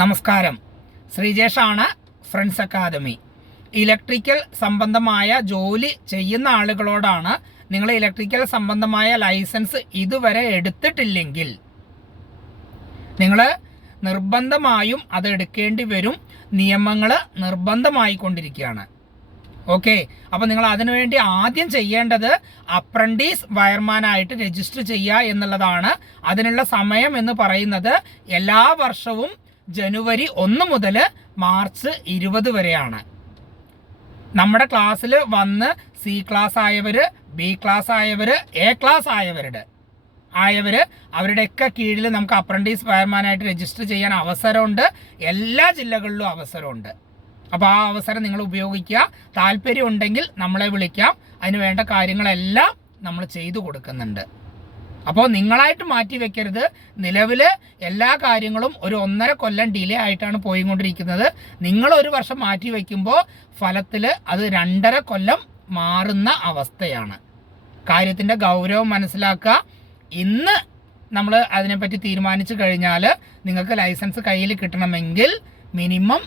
നമസ്കാരം, ശ്രീജേഷാണ്, friends academy. Electrical സംബന്ധമായ ജോലി ചെയ്യുന്ന ആളുകളോടാണ്, നിങ്ങൾ ഇലക്ട്രിക്കൽ സംബന്ധമായ ലൈസൻസ് ഇതുവരെ എടുത്തിട്ടില്ലെങ്കിൽ നിങ്ങൾ നിർബന്ധമായും അത് എടുക്കേണ്ടി വരും. നിയമങ്ങൾ നിർബന്ധമായിക്കൊണ്ടിരിക്കുകയാണ്. ഓക്കെ, അപ്പോൾ നിങ്ങൾ അതിനുവേണ്ടി ആദ്യം ചെയ്യേണ്ടത് അപ്രൻറ്റീസ് വയർമാനായിട്ട് രജിസ്റ്റർ ചെയ്യുക എന്നുള്ളതാണ്. അതിനുള്ള സമയം എന്ന് പറയുന്നത് എല്ലാ വർഷവും ജനുവരി 1 മുതൽ മാർച്ച് 20 വരെയാണ്. നമ്മുടെ ക്ലാസ്സിൽ വന്ന് സി ക്ലാസ് ആയവർ, ബി ക്ലാസ് ആയവർ, എ ക്ലാസ് അവരുടെയൊക്കെ കീഴിൽ നമുക്ക് അപ്രൻറ്റീസ് വയർമാനായിട്ട് രജിസ്റ്റർ ചെയ്യാൻ അവസരമുണ്ട്. എല്ലാ ജില്ലകളിലും അവസരമുണ്ട്. അപ്പോൾ ആ അവസരം നിങ്ങൾ ഉപയോഗിക്കുക. താല്പര്യം ഉണ്ടെങ്കിൽ നമ്മളെ വിളിക്കാം. അതിന് വേണ്ട കാര്യങ്ങളെല്ലാം നമ്മൾ ചെയ്തു കൊടുക്കുന്നുണ്ട്. അപ്പോൾ നിങ്ങളായിട്ട് മാറ്റി വെക്കരുത്. നിലവിൽ എല്ലാ കാര്യങ്ങളും ഒരു 1.5 കൊല്ലം ഡിലേ ആയിട്ടാണ് പോയിക്കൊണ്ടിരിക്കുന്നത്. നിങ്ങൾ ഒരു വർഷം മാറ്റി വയ്ക്കുമ്പോൾ ഫലത്തിൽ അത് 2.5 കൊല്ലം മാറുന്ന അവസ്ഥയാണ്. കാര്യത്തിൻ്റെ ഗൗരവം മനസ്സിലാക്കുക. ഇന്ന് നമ്മൾ അതിനെപ്പറ്റി തീരുമാനിച്ചു കഴിഞ്ഞാൽ നിങ്ങൾക്ക് ലൈസൻസ് കയ്യിൽ കിട്ടണമെങ്കിൽ മിനിമം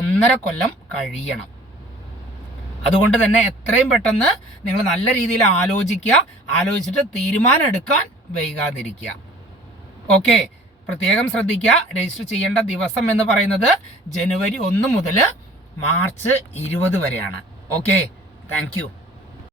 1.5 കൊല്ലം കഴിയണം. അതുകൊണ്ട് തന്നെ എത്രയും പെട്ടെന്ന് നിങ്ങൾ നല്ല രീതിയിൽ ആലോചിച്ചിട്ട് തീരുമാനം എടുക്കാൻ വൈകാതിരിക്കുക. ഓക്കെ, പ്രത്യേകം ശ്രദ്ധിക്കുക. രജിസ്റ്റർ ചെയ്യേണ്ട ദിവസം എന്ന് പറയുന്നത് ജനുവരി 1 മുതൽ മാർച്ച് 20 വരെയാണ്. Okay, thank you.